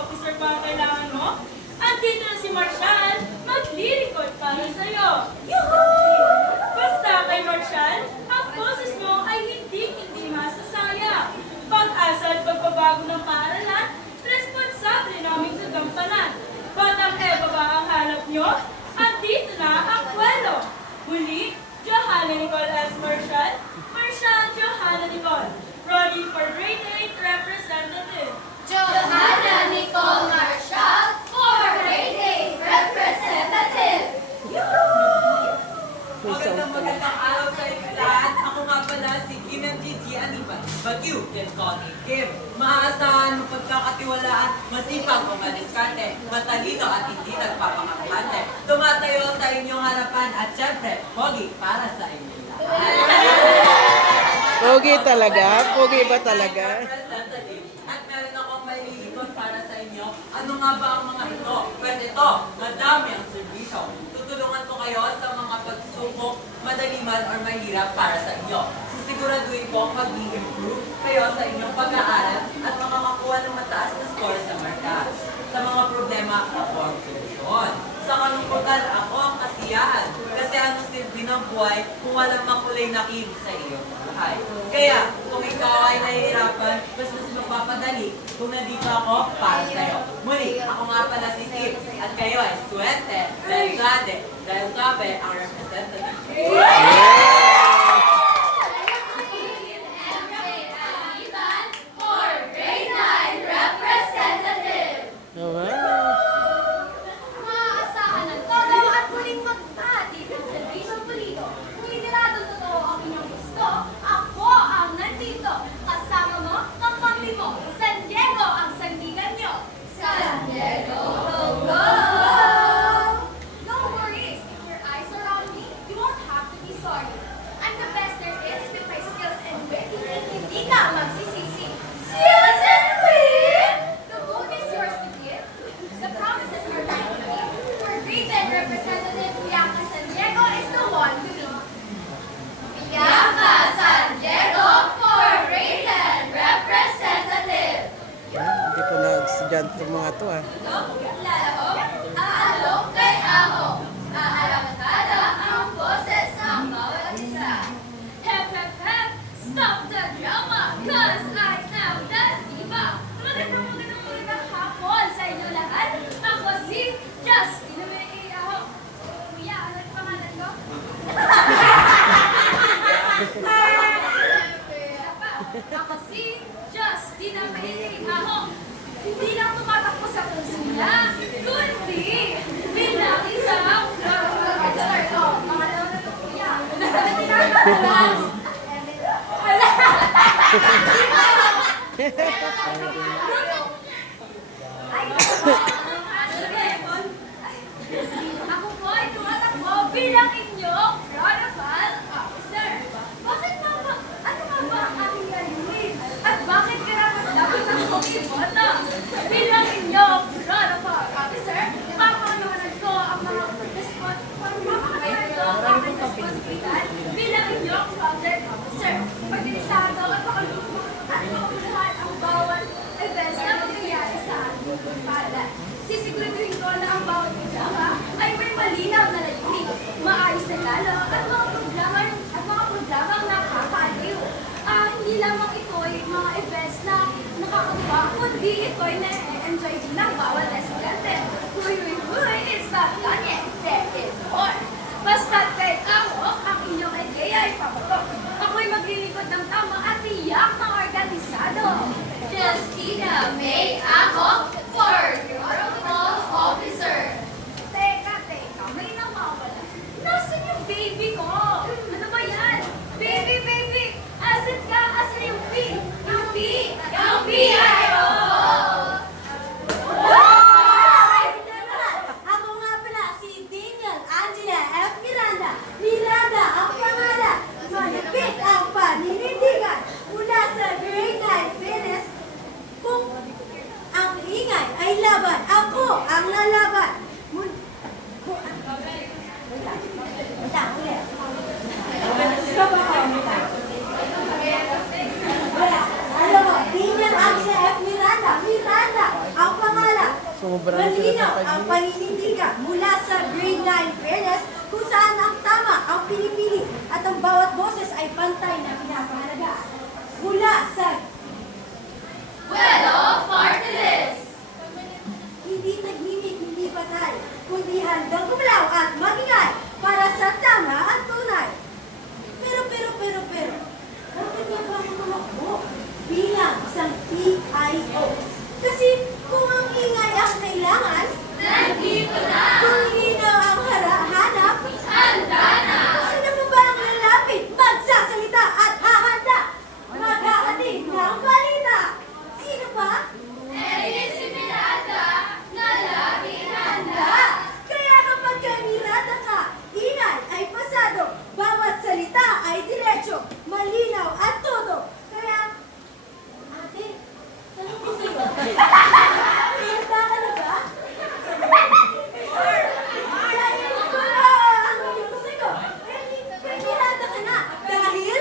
officer pa ang kailangan mo? Andito na si Marshall, maglilingkod para sa'yo. Yuhuu! Basta kay Marshall, ang boses mo ay hindi masasaya. Pag-asa at pagbabago ng paaralan, responsable naming gagampanan. Batang Eva ba ang hanap nyo? Andito na ang kwelo. Muli, Johanna Nicole S. Marshall, Marshall Johanna Nicole, running for grade 8 representative. Johanna Nicole Marshall for grade 8 representative. Magandang araw sa inyo lahat. Ako nga pala si Kim MGG Aniban, but you can call me Kim. Maaasahan, mapagkakatiwalaan, masipag o madiskarte, matalino at hindi nagpapakakante. Tumatayo sa inyong harapan at syempre, pogi para sa inyo lahat. Pogi talaga? Pogi ba talaga? Representative. At meron akong may lilikon para sa inyo. Ano nga ba ang mga ito? Pwede ito, madami ang servisyo. Tutulungan ko kayo sa mga pagsubok, madali man or mahirap para sa inyo. Sisiguraduhin ko mag-improve kayo sa inyong pag-aaral at makakakuha ng mataas na score sa marka. Sa mga problema, ako ang solusyon. Sa kalungkutan, ako ang kasiyahan. Kasi anong silbi ng buhay kung walang makulay na kilig sa iyong buhay. Kaya, kung ikaw ay nahihirapan, mas mapapadali kung nandito ako para sa'yo. Muli, ako nga pala si Kim at kayo ay swerte dahil glade dahil sabi ang representative. For grade 9 representative. Wow. Maaasahan ng todo at muling magtatid ng serbisyong pulido. Kung iniradong totoo ang inyong gusto, ako ang nandito. Kasama mo, kakampi mo. San Diego ang sandigan nyo. San Diego, go, go! No worries, if your eyes are on me, you won't have to be sorry. I'm the best there is with my skills and wit. Hindi ka magsisisi. Skills and wit! The vote is yours to give. The promises are right to keep. For grade 10 representative Bianca San Diego is the one to meet. Bianca San Diego for grade 10 representative. Hindi ko na estudyante mga to ah. Lalahok, aalok kay ahok. Aaramtada ang boses ng bawat isa. Hep, hep, hep, stop the drama, cause I am the diva. Magandang hapon sa inyo lahat. Ako si Justin May Ahok. Kuya, ano yung pangalan ko? Isa pa. Ako si Justina May Ahok. Hindi lang tumatakbo sa puso niya, kundi bilang isang rockstar ko. Pangalawa na ito, kuya. Ako po ay tumatakbo bilang inyong protocol officer. Bakit nga ba? Ano nga ba ang aking layunin? At bakit karapat-dapat akong iboto? Bilang inyong protocol officer, papanawanan ko ang mga responsibilidad bilang inyong public officer. Pagdinisado at makapuluhan ang bawat events na mangyayari sa ating pala. Sisiguraduhin ko na ang bawat programa ay may malinaw na layunin, maayos na lalo at mga programang nakakaaliw. Hindi lamang ito ay mga events na nakakatuwa, kundi ito ay na-enjoy din ng bawat estudyante. Huy, it's not done yet. There is more. Basta't kahit ahok, ang inyong idea ay papatok. Ako'y maglilingkod ng tama at tiyak ng organisado. Justina May Ahok for protocol officer. Teka, may nawawala. Nasaan yung baby ko? Ano ba yan? Baby! Asan ka? Asan yung P? Yung P! Yung P.I.O. Ako nga pala si Daniel Angela F. Miranda. Miranda ang pangalan. Malapit ang paninindigan mula sa grade 9 fitness. Kung Sumobra na sila Malinaw sa ang pag paninindigan mula sa grade 9 fairness kung saan ang tama ang pinipili at ang bawat boses ay pantay na pinapahalagaan. Mula sa Bueno, party list! hindi tahimik, hindi patay, kundi handang gumalaw at magingay para sa tama at tunay. Pero, bakit nga ba ako tumakbo bilang isang PIO? Kasi kung ang ingay ang kailangan, Nandito na! kung linaw ang hanap, Handa na! sino pa ba ang lalapit, magsasalita at hahanda? Maghahatid ng balita. Sino pa? Eh, si Miranda na laging handa! Handa. Kaya kapag kamirada ka, ingay ay pasado, bawat salita ay diretso, malinaw at todo. Kaya, ate, tanong ko sa'yo. Handa ka na ba? Dahil ang iyong sagot, kamirada ka na. Dahil,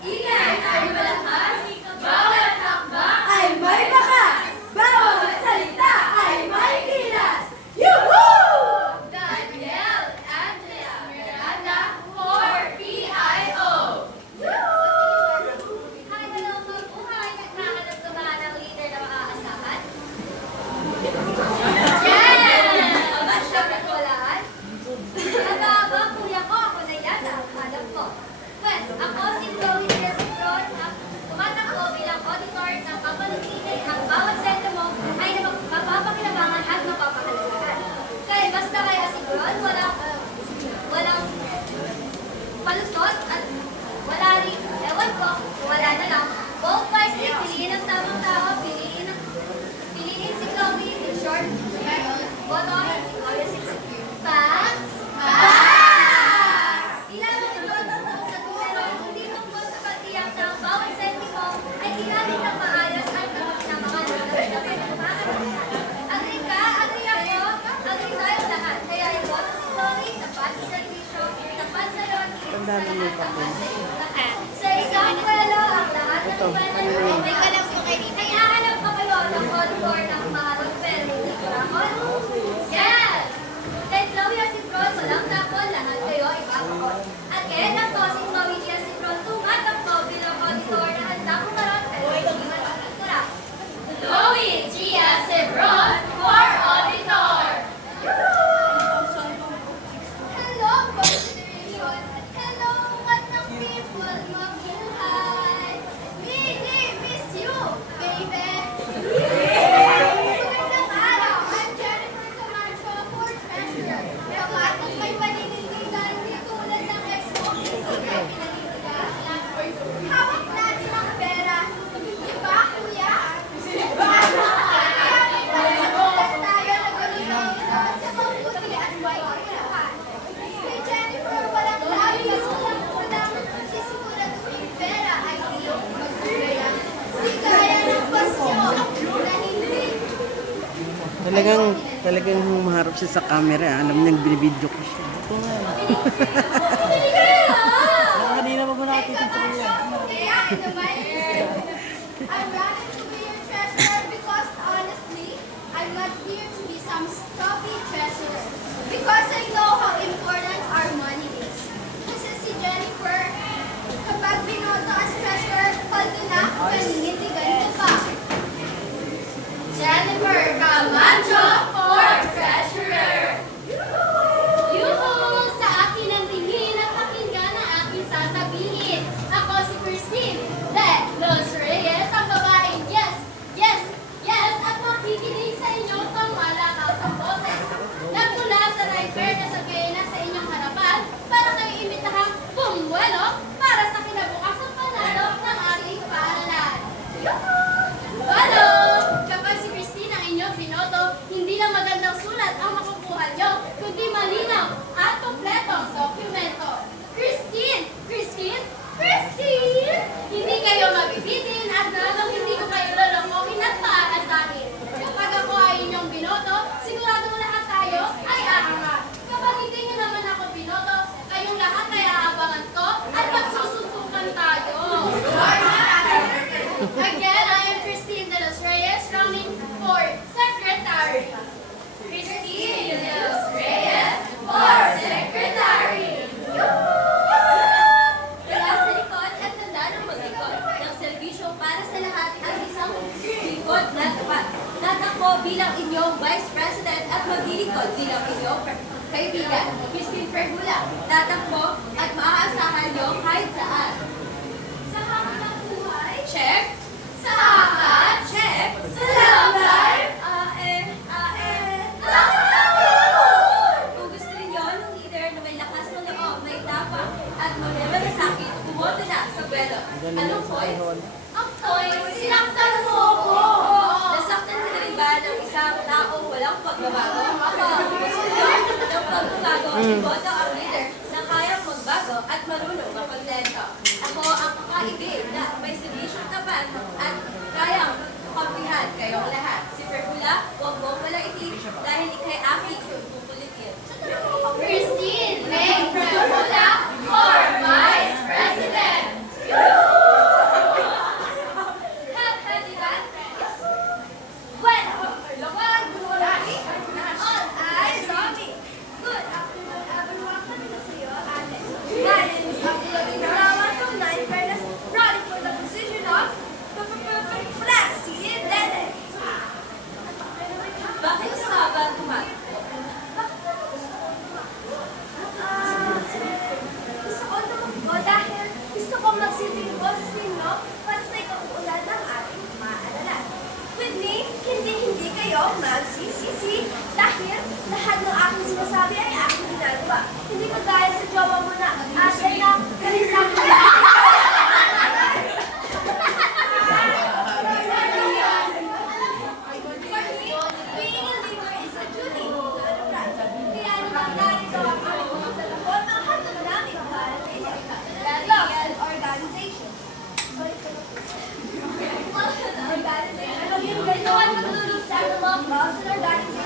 Ingay ay malakas, bawat hakbang ay may bakas, bawat salita ay may kilas. Yuhuu! Daniel, Angela, Miranda, 4PIO! Hi, hello, mabuhay! Naghahanap ka ba ng leader na maaasahan? Yeah! Aba, syempre walaan. Aba, kuya ko, ako na yata, hanap ko. Pwes, ako si Chloe Desipron, tumatakbo bilang auditor ng papalutinay ang bawat sento mo ay mapapakinabangan at mapapakalagaan. Kaya basta kaya si Ron, walang palusot at wala rin, ewan ko, wala na lang. Vote wisely, piliin ang tamang tao, piliin si Chloe, in short, boto si Chloe 6. Facts? Ilaban ng boto sa numero, hindi tungkol sa pagtiyak ng bawat sentimo ay ginamit ng maayos at kapakinabangan ng dapat ng makakalimutan. Agree ka? Agree ako? Agree tayo lahat. Kaya yung boto si Chloe, tapat sa servisyo, tapat sa loyalty, Tanda na yung tapat sa iyong lahat. Sa isang kwelo, ang lahat ng ibanan mo, may alam ko kayo dito. Ay, ahanap ko kayo ng auditor ng maharap pero hindi ko rakon. Yes! Kay Chloe at si Fron, walang tapon, lahat kayo ay makakon. At kaya lang po si Chloe at si Fron, tumatakbo bilang auditor na handa kumarot pero hindi matutulak. Chloe, Gia, si Fron, for auditor! Hello, consideration! Hello, what ng people, mabuhay! We miss you, baby! Magandang araw! I'm Jennifer Camacho, for treasurer. Dapat kung may paninindigan, di tulad ng ex-mo, hindi kayo pinanindigan. Hawak natin ang pera. Di ba, kuya? Di ba? Kaya may pananindigan tayo na gulong sa mabuti at may kirahan. Kay Jennifer, walang labis, walang kulang. Sisiguraduhin pera ay iyong magkagaya. Di kaya ng pasyo na hindi Talagang humaharap siya sa camera. Alam niyang binibidyo ko siya. Ito nga. Kanina pa muna ako I'm rather to be your treasurer because honestly, I'm not here to be some stuffy treasurer. Because I know how important our money is. Kasi si Jennifer, kapag binoto as treasurer, paldo na paninitigan ko pa. Jennifer Camacho for treasurer. Yuhu! Sa akin ang tingin at pakinggan ang aking sasabihin. Ako si Christine, de Los Reyes, ang babaeng yes, yes, yes, at makikinig sa inyong pamalakaw sa boses. Nagmula sa River na sabihin na sa inyong harapan para kayo imitahang bumuelo para sa kinabukasan panalo ng ating paaralan. Yuhu! Hello! Kapag si Christine ang inyong binoto, hindi lang magandang sulat ang makukuha nyo, kundi malinaw at kompletong dokumento. Christine! Christine! Christine! Hindi kayo mabibitin at lalong hindi ko kayo lolokohin at paalasahin. Kapag ako ay inyong binoto, sigurado lahat tayo ay aangat. Kapag hindi nyo naman ako binoto, kayong lahat ay aabangan ko at magsusuntukan tayo. Again, I am Christine de los Reyes, rounding tatakbo at maaasahan nyo kahit saan. Sa hangin ng buhay? Check. Sa hakat? Check. Sa love life? Kung gusto ninyo ng leader na may lakas ng loob, may tapang, at mamamalasakit, bumoto na sa buwelo. Anong point? Ang point, sinaktan mo ako! Nasaktan ka na rin ba ng isang taong walang pagbabago? Ako, gusto nyo ng pagbabago, iboto ang leader na kayang magbago at marunong makontento. Ako ang kakaibig na may serbisyong tapat at kayang kampihan kayong lahat. Si Perhula, huwag mong malaitin dahil ikay aking pupulitin. Christine May Perhula for Vice President. Bueno, one, ready? All eyes on me. Good afternoon, everyone. Kanina sa'yo, ate. My name is Abdullah Rawan from 9 Fairness, running for the position of Presidente. Bakit ka ba tumatakbo? Gusto ko tumakbo dahil gusto kong magsilbing boses ninyo para sa ikauulan ng ating maalala. With me, hindi kayo magsisisi dahil lahat ng aking sinasabi ay aking ginagawa. Hindi ko gaya sa jowa mo na ate na kalisang For me, being a leader is a duty, not a right. Kaya naman narito ang aking mga talakot ang hatod namin para sa isang clubs and organizations. Organization. Ganito ang maglulus sa mga clubs and organizations